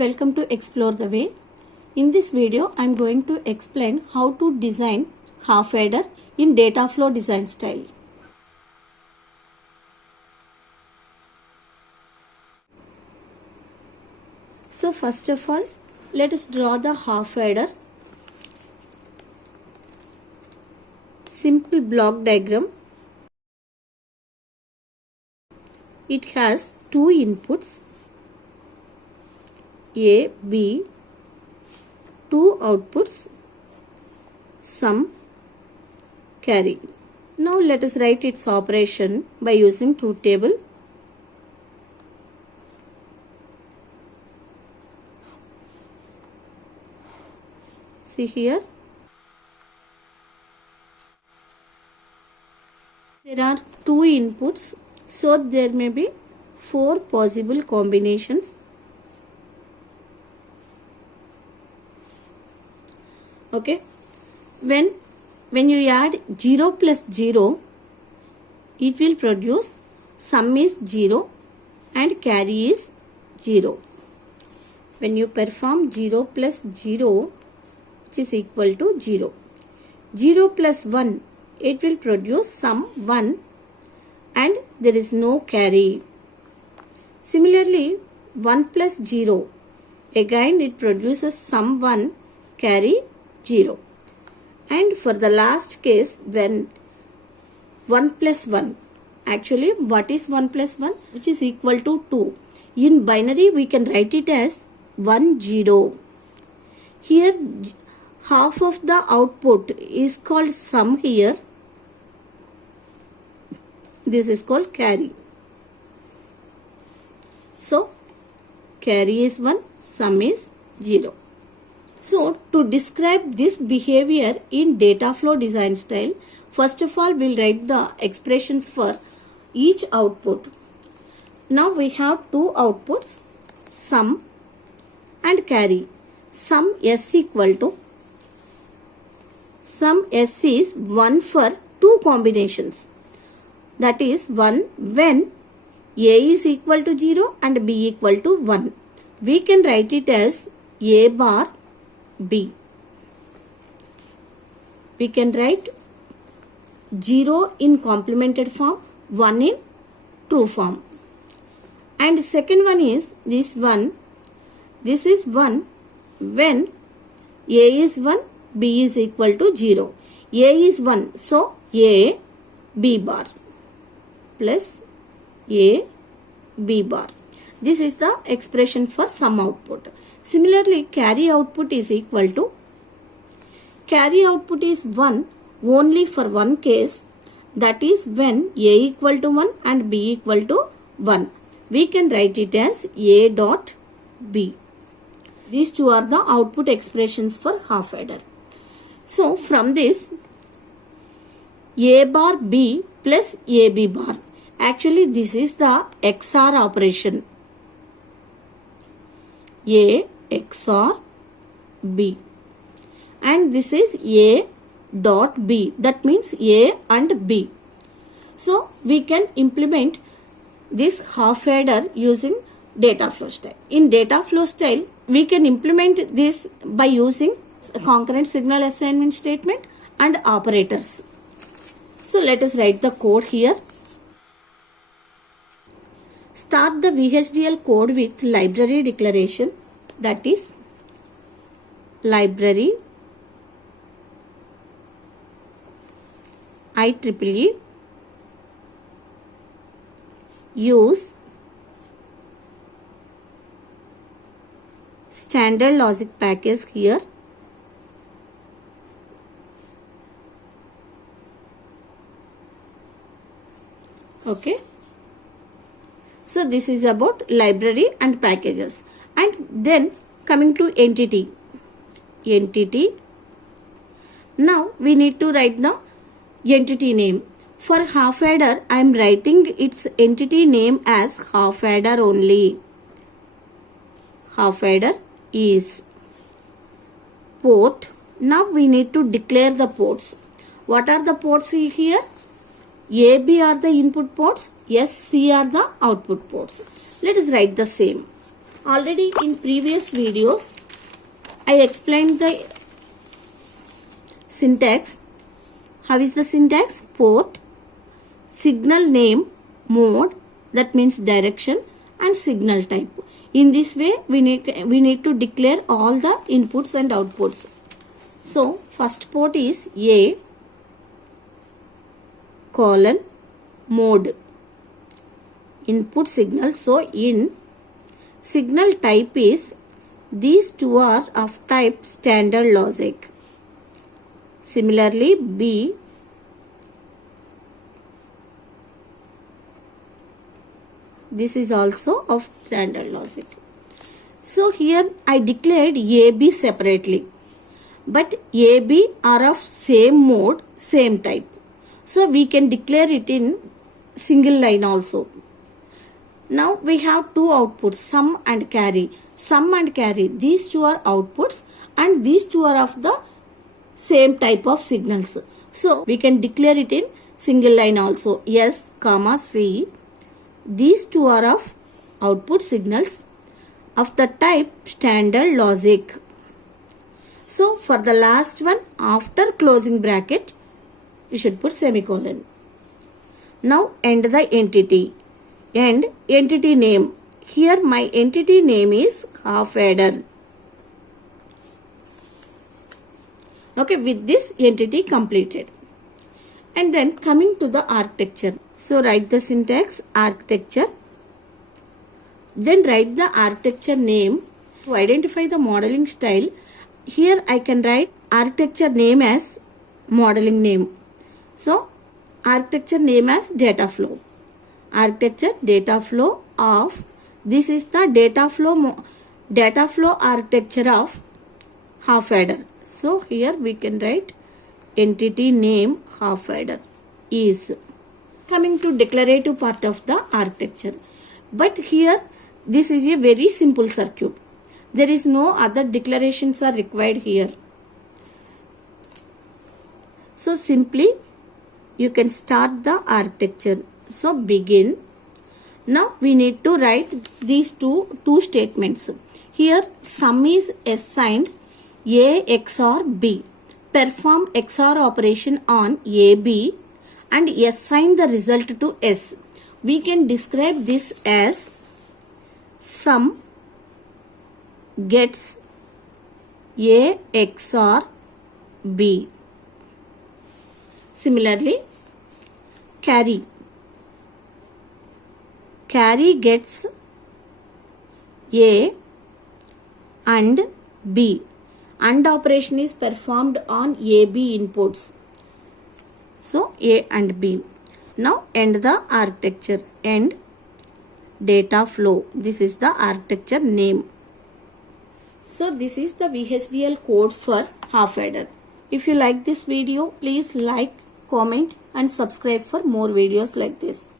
Welcome to Explore the Way. In this video, I am going to explain how to design half adder in data flow design style. So first of all, let us draw the half adder. Simple block diagram. It has two inputs A, B, two outputs, sum, carry. Now let us write its operation by using truth table. See here. There are two inputs, so there may be four possible combinations. Okay, when you add 0 plus 0, it will produce sum is 0 and carry is 0. When you perform 0 plus 0, which is equal to 0. 0 plus 1, it will produce sum 1 and there is no carry. Similarly, 1 plus 0, again it produces sum 1, carry 0. And for the last case, when 1 plus 1, actually what is 1 plus 1? Which is equal to 2. In binary, we can write it as 1, 0. Here, half of the output is called sum here. This is called carry. So, carry is 1, sum is 0. So, to describe this behavior in data flow design style, first of all, we'll write the expressions for each output. Now, we have two outputs, sum and carry. Sum S equal to, sum S is 1 for two combinations. That is 1 when A is equal to 0 and B equal to 1. We can write it as A bar B. We can write 0 in complemented form, 1 in true form. And second one is this one. This is 1 when A is 1, B is equal to 0. A is 1, so A, B bar plus A, B bar. This is the expression for sum output. Similarly, carry output is equal to, carry output is 1 only for one case, that is when A equal to 1 and B equal to 1. We can write it as A dot B. These two are the output expressions for half adder. So, from this, A bar B plus AB bar. Actually, this is the XOR operation. A XOR B. And this is A dot B. That means A and B. So, we can implement this half adder using data flow style. In data flow style, we can implement this by using concurrent signal assignment statement and operators. So, let us write the code here. Start the VHDL code with library declaration, that is library IEEE use standard logic package here. Okay. So, this is about library and packages. And then coming to entity. Entity. Now, we need to write the entity name. For half adder, I am writing its entity name as half adder only. Half adder is port. Now, we need to declare the ports. What are the ports here? A, B are the input ports, S, C are the output ports. Let us write the same. Already in previous videos, I explained the syntax. How is the syntax? Port, signal name, mode, that means direction, and signal type. In this way, we need to declare all the inputs and outputs. So, first port is A colon mode, input signal. So, in signal type is, these two are of type standard logic. Similarly, B this is also of standard logic. So here I declared AB separately, but AB are of same mode, same type. So we can declare it in single line also. Now we have two outputs, sum and carry. Sum and carry, these two are outputs and these two are of the same type of signals. So we can declare it in single line also. S, comma, C. These two are of output signals of the type standard logic. So for the last one, after closing bracket, we should put semicolon. Now end the entity. End entity name. Here my entity name is half adder. Okay, with this entity completed. And then coming to the architecture. So write the syntax architecture. Then write the architecture name. To identify the modeling style, here I can write architecture name as modeling name. So architecture name as data flow. Architecture data flow of, this is the data flow architecture of half adder. So here we can write entity name half adder is. Coming to declarative part of the architecture. But here this is a very simple circuit. There is no other declarations are required here. So simply you can start the architecture. So begin. Now we need to write these two statements. Here sum is assigned A XOR B. Perform XOR operation on AB and assign the result to S. We can describe this as sum gets A XOR B. Similarly, carry gets A and B. AND operation is performed on AB inputs. So A and B. Now end the architecture. End data flow. This is the architecture name. So this is the VHDL code for half adder. If you like this video, please like, comment and subscribe for more videos like this.